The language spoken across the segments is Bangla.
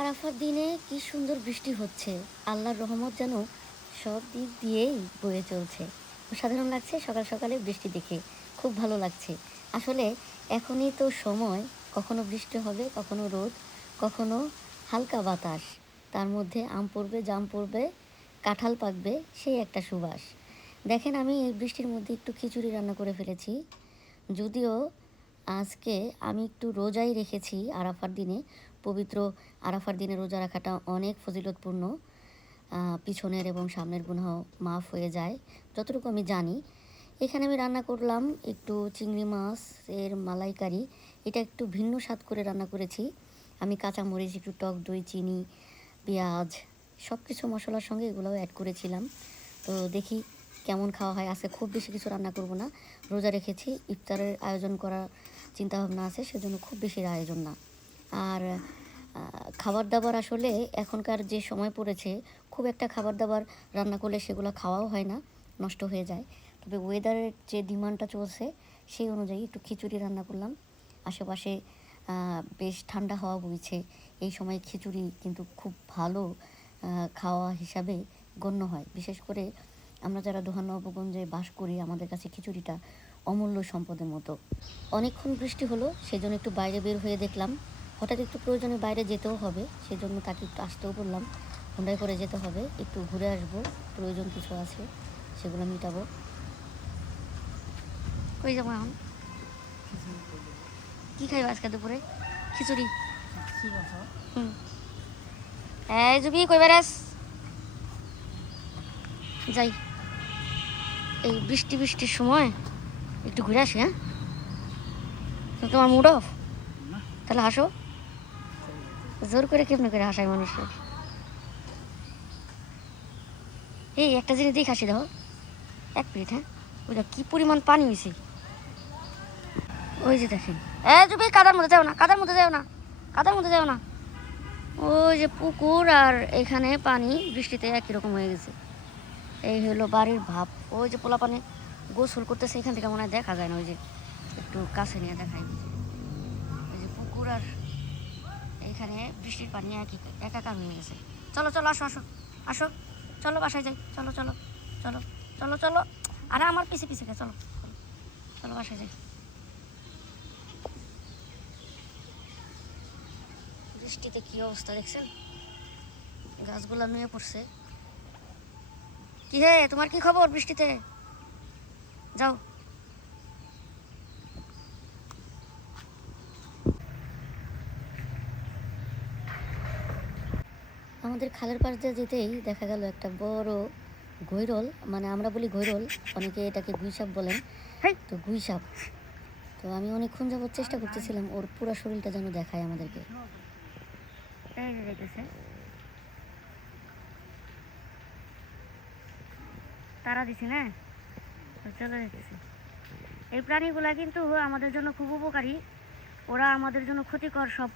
আরাফার দিনে কি সুন্দর বৃষ্টি হচ্ছে। আল্লাহর রহমত যেন সব দিক দিয়েই বয়ে চলছে। অসাধারণ লাগছে সকাল সকালে বৃষ্টি দেখে, খুব ভালো লাগছে। আসলে এখনই তো সময়, কখনো বৃষ্টি হবে, কখনো রোদ, কখনো হালকা বাতাস, তার মধ্যে আম পড়বে, জাম পড়বে, কাঁঠাল পাকবে, সেই একটা সুবাস। দেখেন, আমি এই বৃষ্টির মধ্যে একটু খিচুড়ি রান্না করে ফেলেছি। যদিও আজকে আমি একটু রোজাই রেখেছি আরাফার দিনে। পবিত্র আরাফার দিনে রোজা রাখাটা অনেক ফজিলতপূর্ণ। পিছনের এবং সামনের গুনাহ মাফ হয়ে যায় যতটুকু আমি জানি। এখানে আমি রান্না করলাম একটু চিংড়ি মাছের মালাইকারি। এটা একটু ভিন্ন স্বাদ করে রান্না করেছি। আমি কাঁচামরিচ, একটু টক দই, চিনি, পেঁয়াজ, সব কিছু মশলার সঙ্গে এগুলোও অ্যাড করেছিলাম। তো দেখি কেমন খাওয়া হয়। আজকে খুব বেশি কিছু রান্না করব না, রোজা রেখেছি, ইফতারের আয়োজন করার চিন্তাভাবনা আছে, সেজন্য খুব বেশি আয়োজন না। আর খাবার দাবার আসলে এখনকার যে সময় পড়েছে, খুব একটা খাবার দাবার রান্না করলে সেগুলো খাওয়াও হয় না, নষ্ট হয়ে যায়। তবে ওয়েদারের যে ডিমান্ডটা চলছে সেই অনুযায়ী একটু খিচুড়ি রান্না করলাম। আশেপাশে বেশ ঠান্ডা হাওয়া বইছে। এই সময় খিচুড়ি কিন্তু খুব ভালো খাওয়া হিসাবে গণ্য হয়। বিশেষ করে আমরা যারা দোহান নবাবগঞ্জে বাস করি, আমাদের কাছে খিচুড়িটা অমূল্য সম্পদের মতো। অনেকক্ষণ বৃষ্টি হলো, সেজন্য একটু বাইরে বের হয়ে দেখলাম। হঠাৎ একটু প্রয়োজনে বাইরে যেতেও হবে, সেজন্য তাকে একটু আসতেও বললাম। হোন্ডায় করে যেতে হবে, একটু ঘুরে আসবো, প্রয়োজন কিছু আছে, সেগুলো মিটাবো। কই যাবো এখন? কী খাইব আজকে দুপুরে? খিচুড়ি। হুম, এই জুবি কই বেড়াস? যাই, এই বৃষ্টির সময় একটু ঘুরে আসি। হ্যাঁ, তোমার মুড অফ? তাহলে হাসো। জোর করে কেমনে করে হাসায় মানুষের? এই একটা জিনিস দেখে হাসি দাও, এক মিনিট। হ্যাঁ, ওইটা কি পরিমাণ পানি হয়েছে, ওই যে দেখেন। জুবি কাদার মধ্যে যাও না, কাদার মধ্যে যাও না, কাদার মধ্যে যাও না। ওই যে পুকুর আর এখানে পানি বৃষ্টিতে একই রকম হয়ে গেছে। এই হলো বাড়ির ভাব। ওই যে পোলা পানি গোসল করতেছে, এখান থেকে মনে হয় দেখা যায় না। ওই যে একটু কাছে নিয়ে দেখাই, ওই যে পুকুর আর এইখানে বৃষ্টির পানি একই একাকার হয়ে গেছে। চলো চলো, আসো আসো আসো, চলো বাসায় যাই, চলো চলো চলো চলো চলো। আরে আমার পিছে পিছে চলো চলো বাসায় যাই। বৃষ্টিতে কি অবস্থা দেখছেন, গাছগুলা নুয়ে পড়ছে। কি হে, তোমার কি খবর বৃষ্টিতে? যাও। আমাদের খালের পাশ দিয়ে যেতেই দেখা গেল একটা বড় গৈরল, মানে আমরা বলি গৈরল, অনেকে এটাকে গুইসাপ বলেন। তো গুইসাপ, তো আমি অনেকক্ষণ যাবত চেষ্টা করতেছিলাম ওর পুরো শরীরটা যেন দেখায় আমাদেরকে। তারা দিছি না, চলে যেতেছে। এই প্রাণীগুলা কিন্তু আমাদের জন্য খুব উপকারী। ওরা আমাদের জন্য ক্ষতিকর সব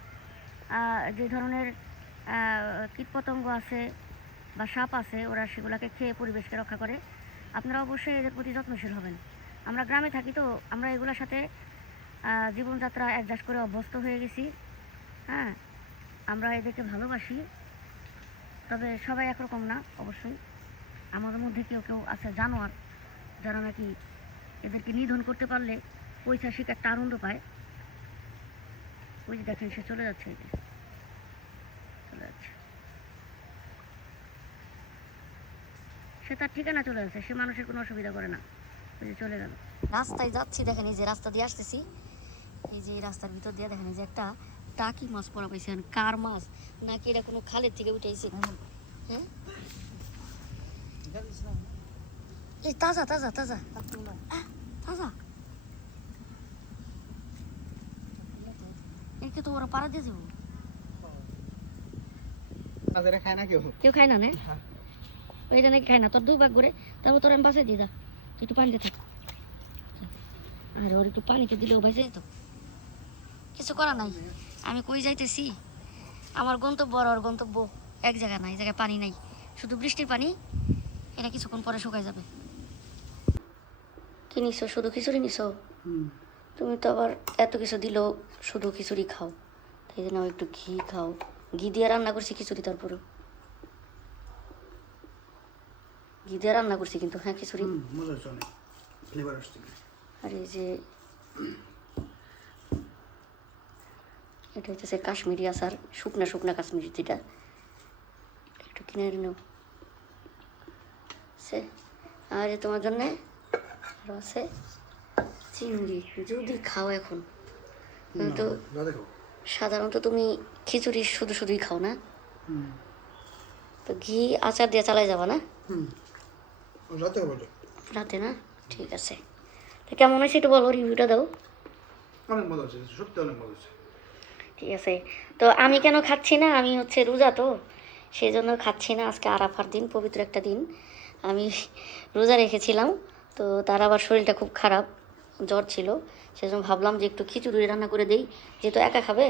যে ধরনের কীটপতঙ্গ আছে বা সাপ আছে, ওরা সেগুলোকে খেয়ে পরিবেশকে রক্ষা করে। আপনারা অবশ্যই এদের প্রতি যত্নশীল হবেন। আমরা গ্রামে থাকি, তো আমরা এগুলোর সাথে জীবনযাত্রা অ্যাডজাস্ট করে অভ্যস্ত হয়ে গেছি। হ্যাঁ, আমরা এদেরকে ভালোবাসি, তবে সবাই একরকম না অবশ্যই। আমাদের মধ্যে কেউ কেউ আছে জানোয়ার, যারা নাকি এদেরকে নিধন করতে পারলে ঐতিহাসিক একটা আনন্দ পায়। ওই যে দেখেন, সে চলে যাচ্ছে, চলে যাচ্ছে, সে তার ঠিকানা চলে যাচ্ছে, সে মানুষের কোনো অসুবিধা করে না। ওই যে চলে গেল। রাস্তায় যাচ্ছি, দেখেন এই যে রাস্তা দিয়ে আসতেছি, এই যে রাস্তার ভিতর দিয়ে দেখেন এই যে একটা টাকি মাছ পড়া পাইছেন। কার মাছ নাকি এটা কোনো খালের থেকে উঠেছে? হ্যাঁ, এই তাজা তাজা তাজা তাজা, একে তো ওরা পাড়া দিয়ে যাবো। কেউ খায় না, ওইটা নাকি খায় না। তোর 2 ভাগ করে, তারপর তোর আমি বাসায় দিয়ে যা, তুই একটু পানিতে থাক। আর ওর একটু পানিতে দিলেও বাঁচে যেত, কিছু করা নাই। আমি কই যাইতেছি, আমার গন্তব্য আর ওর গন্তব্য এক জায়গা নাই, এই জায়গায় পানি নাই, শুধু বৃষ্টির পানি। এটা কিছুক্ষণ পরে শুকায় যাবে। কি নিছো? শুধু খিচুড়ি নিছো? তুমি তো আবার এত কিছু দিলেও শুধু খিচুড়ি খাও, তাই জন্য একটু ঘি খাও। ঘি দিয়ে রান্না করছি খিচুড়ি, তারপরেও ঘি দিয়ে রান্না করছি কিন্তু, হ্যাঁ খিচুড়ি। মজা হচ্ছে অনেক, ফ্লেভার আসছে। আর এই যে এটা হচ্ছে কাশ্মীরি আচার, শুকনা শুকনা কাশ্মীরি, যেটা একটু কিনে নেও সে। আর এই তোমার জন্যে আরও আছে চিংড়ি, যদি খাও এখন। তো সাধারণত তুমি খিচুড়ি শুধু শুধুই খাও না, তো ঘি আচার দিয়ে চালাই যাবা না রাতে? না, ঠিক আছে। তো কেমন হয়েছে একটু বলো, রিভিউটা দাও। অনেক মজা হচ্ছে, সত্যি অনেক মজা হচ্ছে। ঠিক আছে। তো আমি কেন খাচ্ছি না, আমি হচ্ছে রোজা, তো সেই জন্য খাচ্ছি না। আজকে আরাফার দিন, পবিত্র একটা দিন, আমি রোজা রেখেছিলাম। তো তার আবার শরীরটা খুব খারাপ, জ্বর ছিল, সেই জন্য ভাবলাম যে একটু খিচুড়ি রান্না করে দিই, যেহেতু একা খাবে।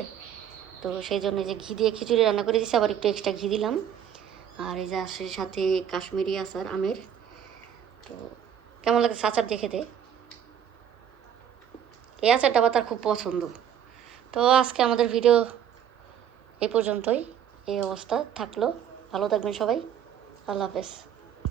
তো সেই জন্য যে ঘি দিয়ে খিচুড়ি রান্না করে দিয়েছি, আবার একটু এক্সট্রা ঘি দিলাম। আর এই যে আসে সাথে কাশ্মীরি আচার আমের। তো কেমন লাগে আচার দেখে দে, এই আচারটা আবার তার খুব পছন্দ। তো আজকে আমাদের ভিডিও এই পর্যন্তই, এই অবস্থা থাকলো। ভালো থাকবেন সবাই, আল্লাহ হাফেজ।